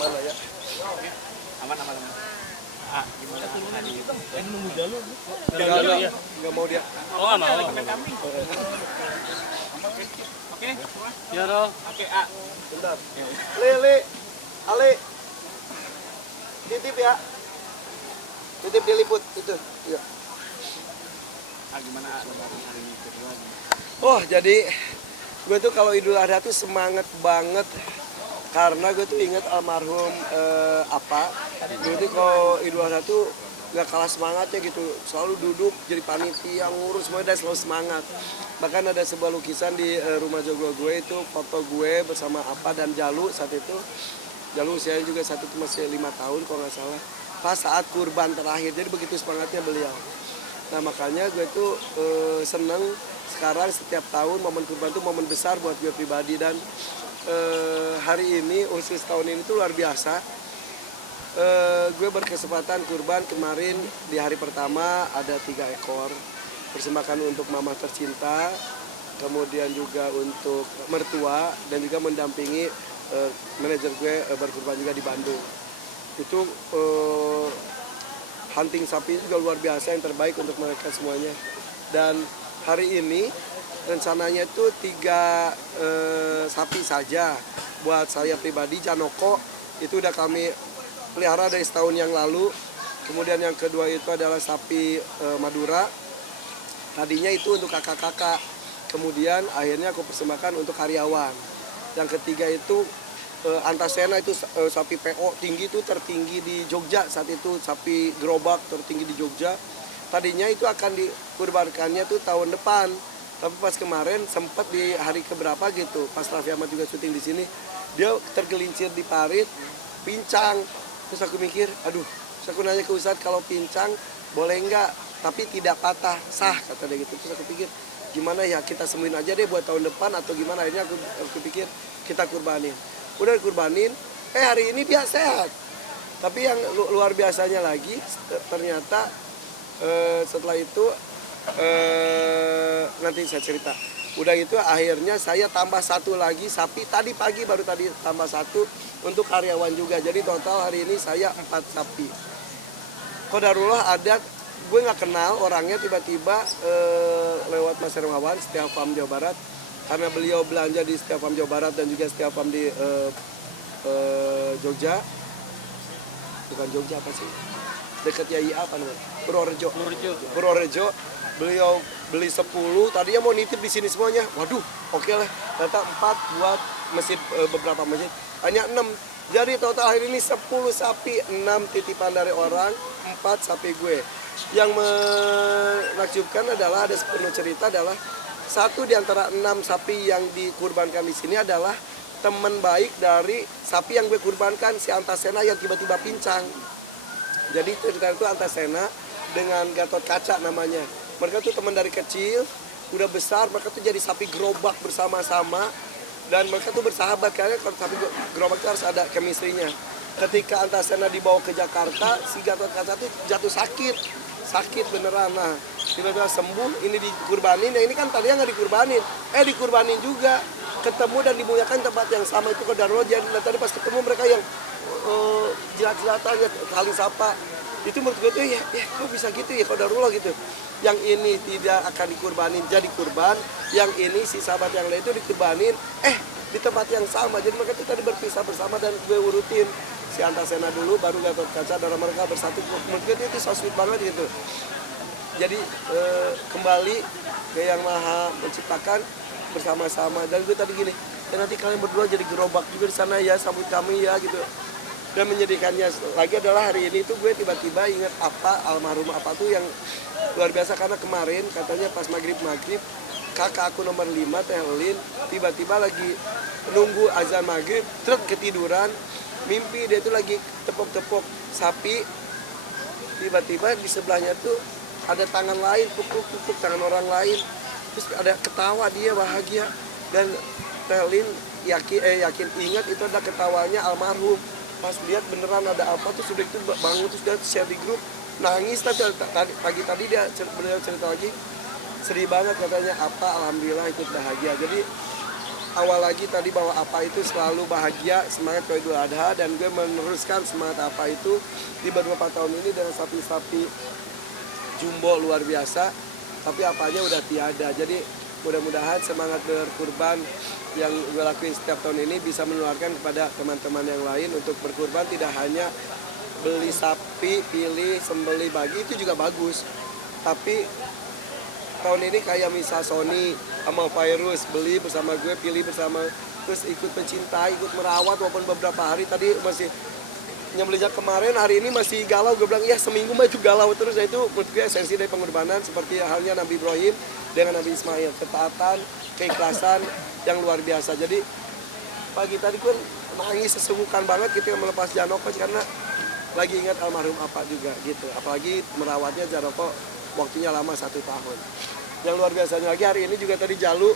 Mana ya? Aman. Gimana tadi? Ini nunggu jalur. Enggak mau dia. Oh, nggak mau. Oke. Ya, Ro. Oke, A. Bentar. Le. Ale. Titip ya. Titip diliput itu. Iya. Gimana A lebaran hari ini kedua? Oh, jadi gue tuh kalau Idul Adha tuh semangat banget karena gue tuh inget almarhum gue tuh kalau Idul Adha tuh nggak kalah semangatnya gitu, selalu duduk jadi panitia ngurus semuanya dan selalu semangat. Bahkan ada sebuah lukisan di rumah joglo gue itu foto gue bersama dan Jalu saat itu. Jalu usianya juga saat itu masih 5 tahun kalau nggak salah, pas saat kurban terakhir, jadi begitu semangatnya beliau. Nah makanya gue tuh seneng sekarang setiap tahun momen kurban itu momen besar buat gue pribadi, dan hari ini khusus tahun ini tuh luar biasa. Gue berkesempatan kurban kemarin di hari pertama ada 3 ekor, persembahkan untuk mama tercinta, kemudian juga untuk mertua, dan juga mendampingi manajer gue berkurban juga di Bandung. Itu hunting sapi juga luar biasa, yang terbaik untuk mereka semuanya. Dan hari ini rencananya itu 3 sapi saja buat saya pribadi. Janoko itu udah kami pelihara dari setahun yang lalu. Kemudian yang kedua itu adalah sapi Madura, tadinya itu untuk kakak-kakak, kemudian akhirnya aku persembahkan untuk karyawan. Yang ketiga itu Antasena, itu sapi PO tinggi, itu tertinggi di Jogja saat itu, sapi gerobak tertinggi di Jogja. Tadinya itu akan dikurbankannya tuh tahun depan, tapi pas kemarin sempat di hari keberapa gitu, pas Raffi Ahmad juga syuting di sini, dia tergelincir di parit, pincang. Terus aku mikir, terus aku nanya ke Ustadz, kalau pincang boleh enggak, tapi tidak patah, sah, kata dia gitu. Terus aku pikir, gimana ya, kita sembuhin aja deh buat tahun depan atau gimana. Akhirnya aku pikir kita kurbanin. Udah kurbanin, hari ini dia sehat. Tapi yang luar biasanya lagi, ternyata setelah itu nanti saya cerita. Udah itu akhirnya saya tambah 1 lagi sapi, tadi pagi baru tadi tambah 1 untuk karyawan juga. Jadi total hari ini saya 4 sapi. Qadarullah ada, gue nggak kenal orangnya, tiba-tiba lewat Mas Hermawan Setiap Farm Jawa Barat, karena beliau belanja di Setiap Farm Jawa Barat dan juga Setiap Farm di Jogja, bukan Jogja apa sih, dekat YIA apa namanya, Purworejo. Beliau beli 10, tadinya mau nitip di sini semuanya. Waduh, oke lah. Ternyata 4 buat masjid, beberapa masjid, hanya 6. Jadi total hari ini 10 sapi, 6 titipan dari orang, 4 sapi gue. Yang menakjubkan adalah, ada sepenuh cerita adalah, 1 di antara 6 sapi yang dikurbankan di sini adalah teman baik dari sapi yang gue kurbankan, si Antasena yang tiba-tiba pincang. Jadi cerita itu Antasena dengan Gatot Kaca namanya. Mereka tuh teman dari kecil, udah besar, mereka tuh jadi sapi gerobak bersama-sama. Dan mereka tuh bersahabat, karena kalau sapi gerobak itu harus ada chemistry-nya. Ketika Antasena dibawa ke Jakarta, si Gatot Kaca tuh jatuh sakit beneran. Nah, tiba-tiba sembuh, ini dikurbanin. Nah, ini kan tadinya nggak dikurbanin, dikurbanin juga. Ketemu dan dimuliakan tempat yang sama, itu Qadarullah. Jadi tadi pas ketemu mereka yang jilat-jilatan, saling sapa. Itu menurut gue tuh ya kok bisa gitu ya, Qadarullah gitu. Yang ini tidak akan dikurbanin jadi kurban, yang ini si sahabat yang lain itu dikurbanin di tempat yang sama. Jadi mereka itu tadi berpisah bersama, dan gue urutin si Antasena dulu, baru Gatot Kaca, dan mereka bersatu. Menurut gue itu so sweet banget gitu. Jadi kembali ke yang Maha Menciptakan bersama-sama. Dan gue tadi gini, nanti kalian berdua jadi gerobak juga di sana ya, sambut kami ya gitu. Dan menyedihkannya lagi adalah hari ini tuh gue tiba-tiba ingat almarhum tuh yang luar biasa, karena kemarin katanya pas maghrib kakak aku nomor 5 Teh Lin tiba-tiba lagi nunggu azan maghrib, terus ketiduran, mimpi dia tuh lagi tepok-tepok sapi, tiba-tiba di sebelahnya tuh ada tangan lain pukul tangan orang lain, terus ada ketawa, dia bahagia. Dan Teh Lin yakin ingat itu ada ketawanya almarhum. Pas lihat beneran ada apa tuh, sudah itu bangun, terus dia share di grup, nangis. Pagi tadi beliau cerita lagi, sedih banget katanya, alhamdulillah ikut bahagia. Jadi awal lagi tadi bahwa apa itu selalu bahagia, semangat kalau Idul Adha, dan gue meneruskan semangat apa itu di beberapa tahun ini dengan sapi-sapi jumbo luar biasa, tapi apanya udah tiada. Jadi mudah-mudahan semangat berkurban yang gue lakuin setiap tahun ini bisa menularkan kepada teman-teman yang lain untuk berkurban, tidak hanya beli sapi, pilih, sembeli, bagi, itu juga bagus. Tapi tahun ini kayak misal Sony sama Virus beli bersama gue, pilih bersama, terus ikut mencintai, ikut merawat walaupun beberapa hari tadi masih nyembelihnya kemarin, hari ini masih galau. Gue bilang ya seminggu mah itu galau terus. Nah itu menurut gue esensi dari pengorbanan, seperti halnya Nabi Ibrahim dengan Nabi Ismail, ketaatan, keikhlasan yang luar biasa. Jadi pagi tadi gue nangis sesungguhkan banget gitu yang melepas Janoko, karena lagi ingat almarhum apa juga gitu, apalagi merawatnya Janoko waktunya lama 1 tahun. Yang luar biasanya lagi hari ini juga tadi Jalu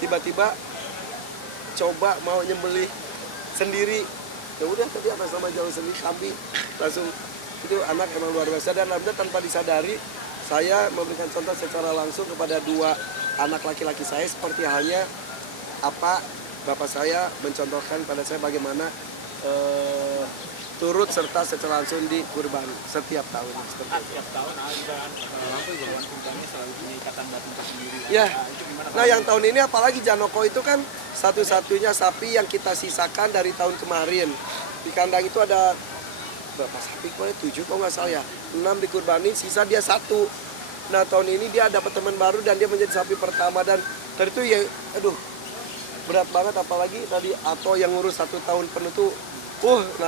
tiba-tiba coba mau nyembelih sendiri. Ya udah tadi atas nama Jalu sendiri kambing langsung, itu anak emang luar biasa. Dan alhamdulillah tanpa disadari saya memberikan contoh secara langsung kepada 2 anak laki-laki saya, seperti halnya apa bapak saya mencontohkan pada saya bagaimana turut serta secara langsung di kurban setiap tahun. Setiap tahun azan, lampu hewan kurbannya selalu punya ikatan batin tersendiri. Ya. Itu gimana? Nah yang tahun ini apalagi Janoko itu kan satu-satunya sapi yang kita sisakan dari tahun kemarin. Di kandang itu ada berapa sapi? Kemarin 7 kalau nggak salah ya. 6 dikurbanin, sisa dia 1. Nah tahun ini dia dapat teman baru dan dia menjadi sapi pertama, dan dari itu ya aduh berat banget, apalagi tadi Ato yang ngurus 1 tahun penuh tuh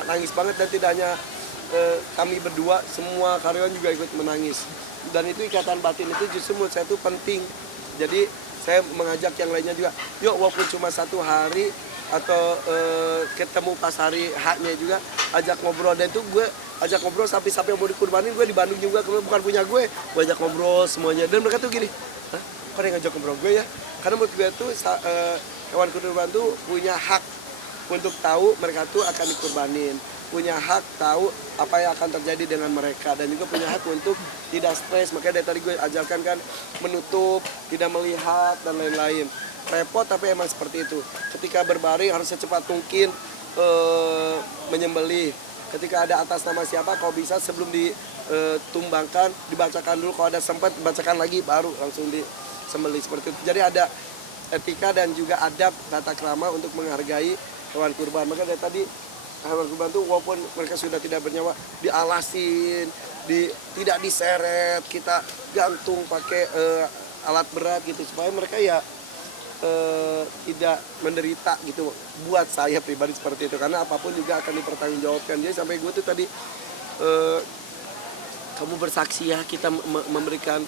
nangis banget. Dan tidak hanya kami berdua, semua karyawan juga ikut menangis. Dan itu ikatan batin itu justru menurut saya itu penting. Jadi saya mengajak yang lainnya juga, yuk walaupun cuma 1 hari atau ketemu pas hari haknya juga, ajak ngobrol. Dan itu gue ajak ngobrol sapi-sapi yang mau dikurbanin, gue di Bandung juga, bukan punya gue ajak ngobrol semuanya. Dan mereka tuh gini, hah? Kok yang ngajak ngobrol gue ya? Karena menurut gue tuh hewan kurban tuh punya hak untuk tahu mereka tuh akan dikurbanin, punya hak tahu apa yang akan terjadi dengan mereka, dan juga punya hak untuk tidak stres. Makanya dari tadi gue ajarkan kan menutup, tidak melihat, dan lain-lain. Repot tapi emang seperti itu. Ketika berbaring harus secepat mungkin menyembelih. Ketika ada atas nama siapa, kalau bisa sebelum ditumbangkan dibacakan dulu, kalau ada sempat dibacakan lagi baru langsung disembelih seperti itu. Jadi ada etika dan juga adab tata krama untuk menghargai hewan kurban. Maka dari tadi hewan kurban tuh walaupun mereka sudah tidak bernyawa, dialasin, tidak diseret, kita gantung pakai alat berat gitu supaya mereka ya tidak menderita gitu. Buat saya pribadi seperti itu, karena apapun juga akan dipertanggungjawabkan. Jadi sampai gue tuh tadi kamu bersaksi ya, kita memberikan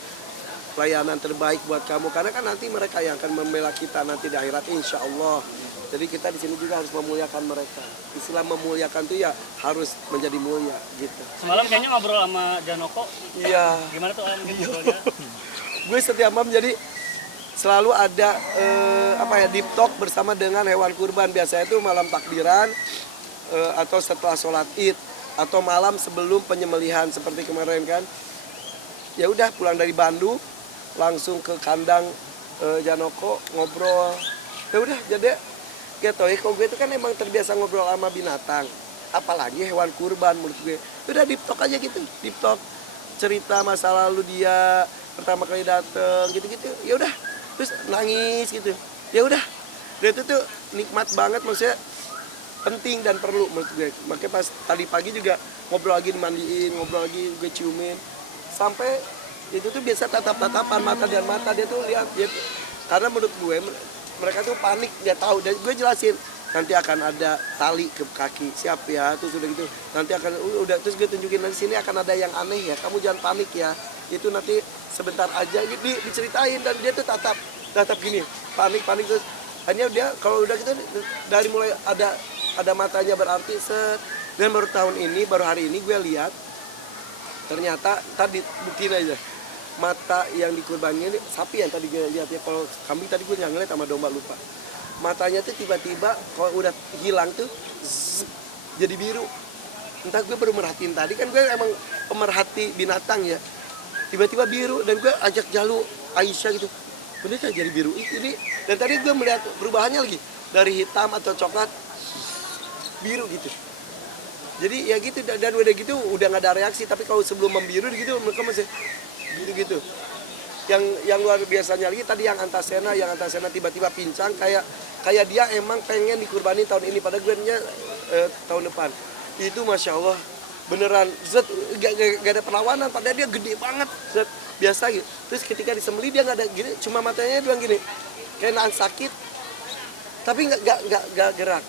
pelayanan terbaik buat kamu, karena kan nanti mereka yang akan membela kita nanti di akhirat insya Allah. Jadi kita di sini juga harus memuliakan mereka. Istilah memuliakan tuh ya harus menjadi mulia gitu. Semalam kayaknya ngobrol sama Janoko. Iya. Gimana tuh ngobrolnya? Gue setiap malam jadi selalu ada deep talk bersama dengan hewan kurban. Biasanya itu malam takbiran atau setelah sholat Id atau malam sebelum penyembelihan seperti kemarin kan. Ya udah pulang dari Bandung langsung ke kandang Janoko ngobrol. Ya udah jadi gitu ya, kalau gue itu kan emang terbiasa ngobrol sama binatang, apalagi hewan kurban. Menurut gue udah deep talk aja gitu, deep talk, cerita masa lalu dia pertama kali dateng gitu-gitu. Ya udah terus nangis gitu. Ya udah dia itu tuh nikmat banget, maksudnya penting dan perlu menurut gue. Makanya pas tadi pagi juga ngobrol lagi, dimandiin, ngobrol lagi, gue ciumin sampai itu tuh biasa tatap-tatapan mata dan mata. Dia tuh lihat dia, karena menurut gue mereka tuh panik, dia tahu. Dan gue jelasin nanti akan ada tali ke kaki, siap ya, terus udah gitu nanti akan udah, terus gue tunjukin nanti sini akan ada yang aneh ya, kamu jangan panik ya, itu nanti sebentar aja gitu diceritain. Dan dia tuh tatap gini, panik terus hanya dia kalau udah gitu dari mulai ada matanya berarti set. Dan baru hari ini gue lihat ternyata tadi buktiin aja mata yang dikurbannya ini sapi yang tadi gue lihat ya. Kalau kambing tadi gue nggak ngeliat, sama domba lupa. Matanya tuh tiba-tiba kalau udah hilang tuh jadi biru. Entah, gue baru merhatiin tadi, kan gue emang pemerhati binatang ya. Tiba-tiba biru, dan gue ajak Jalu, Aisyah gitu, bener kan jadi biru ini Dan tadi gue melihat perubahannya lagi dari hitam atau coklat biru gitu. Jadi ya gitu, dan udah gitu udah nggak ada reaksi. Tapi kalau sebelum membiru gitu mereka masih gitu-gitu. Yang luar biasanya lagi tadi yang Antasena tiba-tiba pincang kayak dia emang pengen dikurbani tahun ini, pada gue-nya tahun depan. Itu masya Allah beneran zat gak ada perlawanan, padahal dia gede banget zat biasa gitu. Terus ketika disembelih dia nggak ada gini, cuma matanya doang gini kayak nahan sakit, tapi nggak gerak.